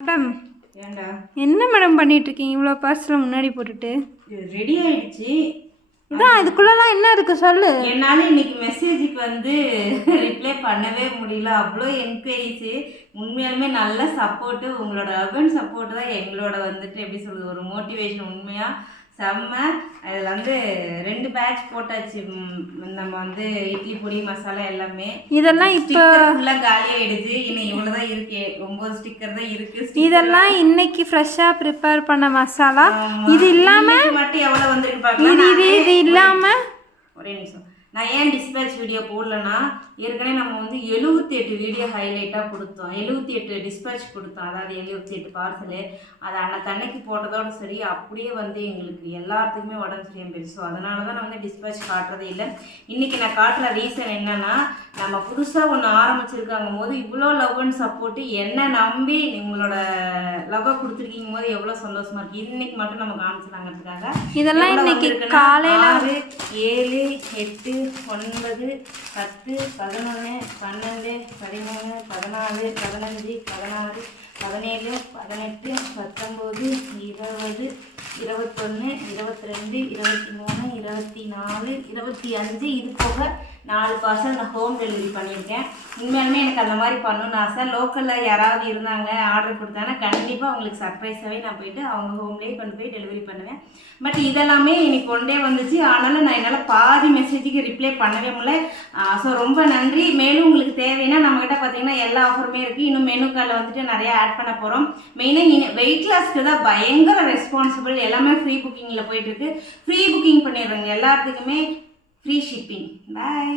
Madam ஏண்டா என்ன madam பண்ணிட்டு இருக்கீங்க? இவ்வளோ பார்சல் முன்னாடி போட்டுட்டு ரெடி ஆயிடுச்சு. இதான் இதுக்குள்ளலாம் என்ன இருக்கு சொல்லு. என்னால் இன்னைக்கு மெசேஜுக்கு வந்து ரிப்ளை பண்ணவே முடியல. அவ்வளோ என்கொயரிஸு. உண்மையாலுமே நல்ல சப்போர்ட்டு. உங்களோட அர்பன் சப்போர்ட்டு தான் எங்களோட வந்துட்டு எப்படி சொல்கிறது ஒரு மோட்டிவேஷன். உண்மையாக செம்ம. அதில் வந்து 2 பேட்ச் போட்டாச்சு. நம்ம வந்து இட்லி பொடி மசாலா எல்லாமே. இதெல்லாம் இப்போ ஃபுல்லாக காலி ஆகிடுச்சு. இன்னும் இவ்வளோ தான் இருக்கு. 9 ஸ்டிக்கர் தான் இருக்குது. இதெல்லாம் இன்னைக்கு ஃப்ரெஷ்ஷாக ப்ரிப்பேர் பண்ண மசாலா. இது இல்லாமல் மட்டும் எவ்வளோ வந்துருக்கு பார்க்கலாம். இது இல்லாமல் ஒரே நிமிஷம். நான் ஏன் டிஸ்பேச் வீடியோ போடலன்னா, ஏற்கனவே நம்ம வந்து 78 வீடியோ ஹைலைட்டாக கொடுத்தோம். 78 டிஸ்பேச் கொடுத்தோம். அதாவது 78 பார்சலு. அதை அன்னைக்கு போட்டதோடு சரி அப்படியே வந்து எங்களுக்கு எல்லாத்துக்குமே உடம்பு சரியாக போயிடுச்சு. ஸோ அதனால தான் நான் வந்து டிஸ்பேச் காட்டுறதே இல்லை. இன்றைக்கி நான் காட்டுற ரீசன் என்னென்னா, நம்ம புதுசாக ஒன்று ஆரம்பிச்சிருக்காங்க போது இவ்வளோ லவ் அண்ட் சப்போர்ட்டு என்ன நம்பி உங்களோட லவ்வை கொடுத்துருக்கீங்க போது எவ்வளோ சந்தோஷமாக இருக்குது. இன்றைக்கி மட்டும் நம்ம காமிச்சிடாங்கிறதுக்காக இதெல்லாம் இன்னைக்கு காலையில் 6, 7, 8, 9, 10, 11, 12, 13, 14, 15, 16, 17, 18, 19, 20, 21, 22, 23, 24, 25. இது போக 4 பார்சல் நான் ஹோம் டெலிவரி பண்ணியிருக்கேன். உண்மையாலுமே எனக்கு அந்த மாதிரி பண்ணணும்னு ஆசை. லோக்கலில் யாராவது இருந்தாங்க ஆர்டர் கொடுத்தாங்கன்னா கண்டிப்பாக அவங்களுக்கு சர்ப்ரைஸாகவே நான் போயிட்டு அவங்க ஹோம்லேயே கொண்டு போய் டெலிவரி பண்ணுவேன். பட் இதெல்லாமே இன்னைக்கு ஒன்றே வந்துச்சு. ஆனாலும் நான் என்னால் பாதி மெசேஜுக்கு ரிப்ளை பண்ணவே முடியல. ஸோ ரொம்ப நன்றி. மேலும் உங்களுக்கு தேவைன்னா நம்மக்கிட்ட பார்த்தீங்கன்னா எல்லா ஆஃபருமே இருக்குது. இன்னும் மெனு கார்டில் வந்துட்டு நிறையா ஆட் பண்ண போகிறோம். மெயினாக வெயிட் லாஸ்க்கு தான் பயங்கர ரெஸ்பான்சிபிள். எல்லாமே ஃப்ரீ புக்கிங்கில் போயிட்டுருக்கு. ஃப்ரீ புக்கிங் பண்ணிடுறேங்க எல்லாத்துக்குமே. Free shipping. பாய்.